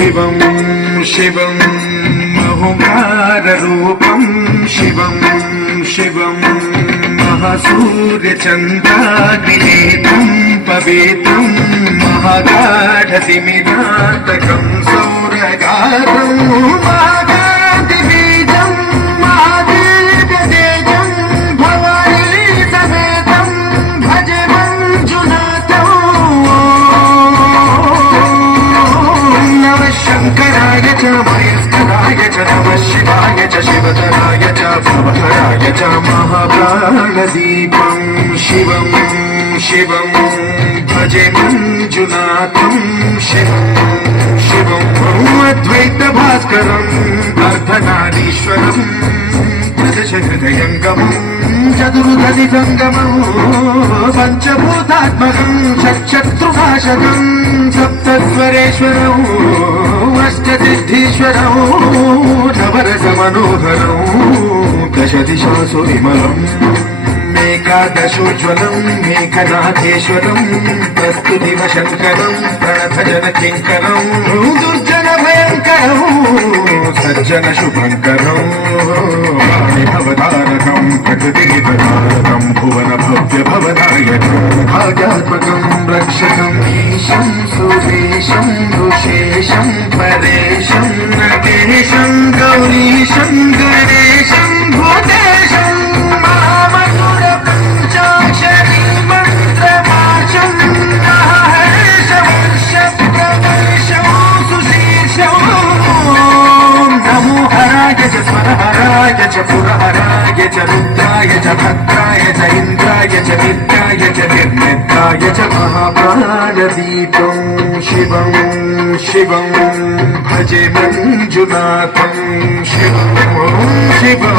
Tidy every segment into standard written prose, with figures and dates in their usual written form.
शिवं शिवं महुकाररूपं शिवं शिवं महासूर्यचन्द्राग्निनेत्रं पवित्रं महागाढतिमिरातकं सौरगात्रं महागातिबीजं महादीर्घतेजं भवानी समेतं भज मंजुनाथं नमः शङ्कराय च महेश्वराय च नमः शिवाय च शिवतराय च भवहराय च महाप्राणदीपं शिवं शिवं भजे मंजुनाथं शिवं शिवं अद्वैतभास्करम् अर्धनारीश्वरम् दशहृदयङ्गमम् चतुर्दधिसङ्गमम् पञ्चभूतात्मकम् षट्शत्रुनाशकम् सप्तस्वरेश्वरम् अष्टसिद्धीश्वरम् नवरसमनोहरम् दशदिशासु विमलम् एकादशोज्ज्वलम् मेघनाथेश्वरम् प्रस्तुतिवशङ्करम् प्रणतजनकिङ्करम् दुर्जनभयङ्करम् सज्जनशुभङ्करम् वाणिभवतारकम् प्रकृतिनिधनारकम् भुवनभव्यभवनायकम् भाग्यात्मकम् रक्षकम् ईशम् सुरेशम् ऋषेशम् परेशम् नटेशम् गौरीशम् गणेशम् भूतेशम् स्वरहराय च पुरहराय च रुद्राय च भद्राय च इन्द्राय च नित्याय च निर्मित्राय च महाप्राणदीपं शिवं शिवं भजे मंजुनाथं शिवं शिवं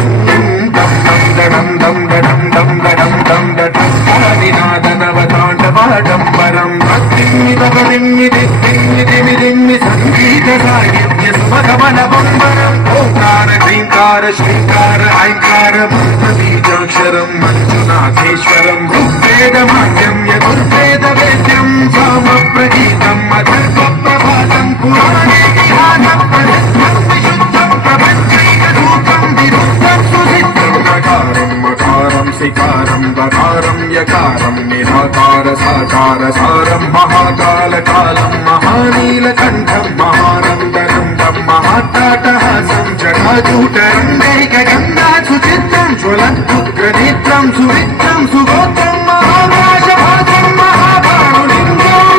दं दं दडं दं दडं दं दडं दं दडं आदिनादनवताण्डवाडम्बरं भक्तिमिदपदिम्मिदिम्मिदिम्मिदिम्मि सङ्गीतसाहित्यसुमगमनबम्बरम् ओंकार ह्रींकार श्रींकार ऐंकार मंत्रबीजाक्षरं मंजुनाथेश्वरं ऋग्वेदमाद्यं यजुर्वेदवेद्यं सामप्रगीतम् अथर्वप्रभातं पुराणेतिहासं प्रसिद्धं विशुद्धं प्रपञ्चैकरूपं विरुद्धं सुसिद्धं नकारं मकारं सिकारं वकारं यकारं निराकार साकार सारं महाकालकालं महानीलकण्ठं महानन्दनन्दं महाट्टाटहासं जटाजूटरं मेघगन्धा सुचित्रं ज्वलन्तुग्रनेत्रं सुवित्रं सुगोत्रं महाभाषभासं महाभानुलिङ्गं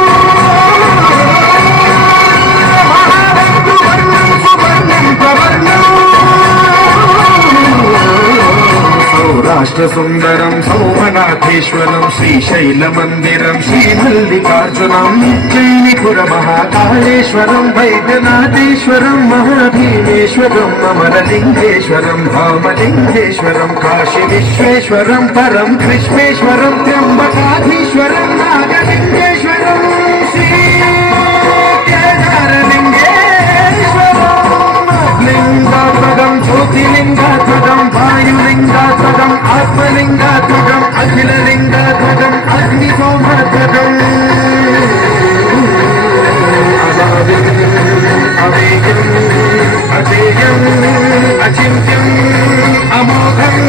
महाबन्धुवर्णं सुवर्णं प्रवर्णम् सौराष्ट्रसुन्दरं सोमनाथेश्वरं श्रीशैलमन्दिरं श्रीमल्लिकार्जुनं जैनिपुरमहाकालेश्वरं वैद्यनाथेश्वरं महाभीमेश्वरम् अमरलिङ्गेश्वरं धामलिङ्गेश्वरं काशीविश्वेश्वरं परं कृष्णेश्वरं त्र्यम्बकाधीश्वरं नागलिङ्गेश्वरं लिंगात्मकं ज्योतिलिंगात्मकं वायुलिंगात्मकम् आत्मलिंगात्मकम् अखिललिंगात्मकम् अग्निसोमात्मकम् अनादिम् अवेद्यम् अजेयम् अचिन्त्यम् अमोघम्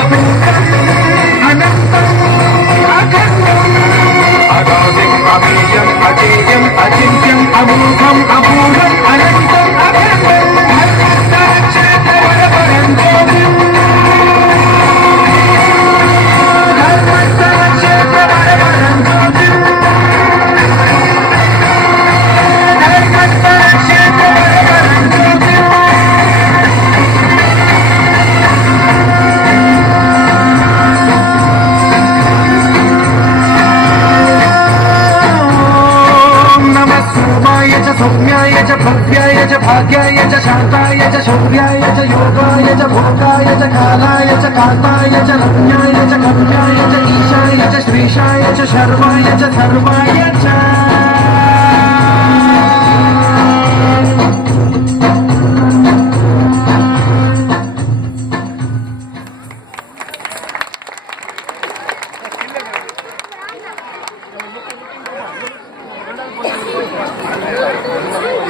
अपूर्वम् अनन्तम् अखण्डम् अनादिम् अवेद्यम् अजेयम् अचिन्त्यम् अमोघम् अपूर्वम् अनन्तम् अखण्डम् सौम्याय च भव्याय च भाग्याय च शान्ताय च शौर्याय च योगाय च भोगाय च कालाय च कान्ताय च रम्याय च कम्याय च ईशाय च श्रीशाय च शर्वाय च सर्वाय च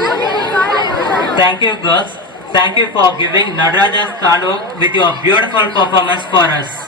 Thank you. Thank you, girls. Thank you for giving Nadaraja's Talo with your beautiful performance for us.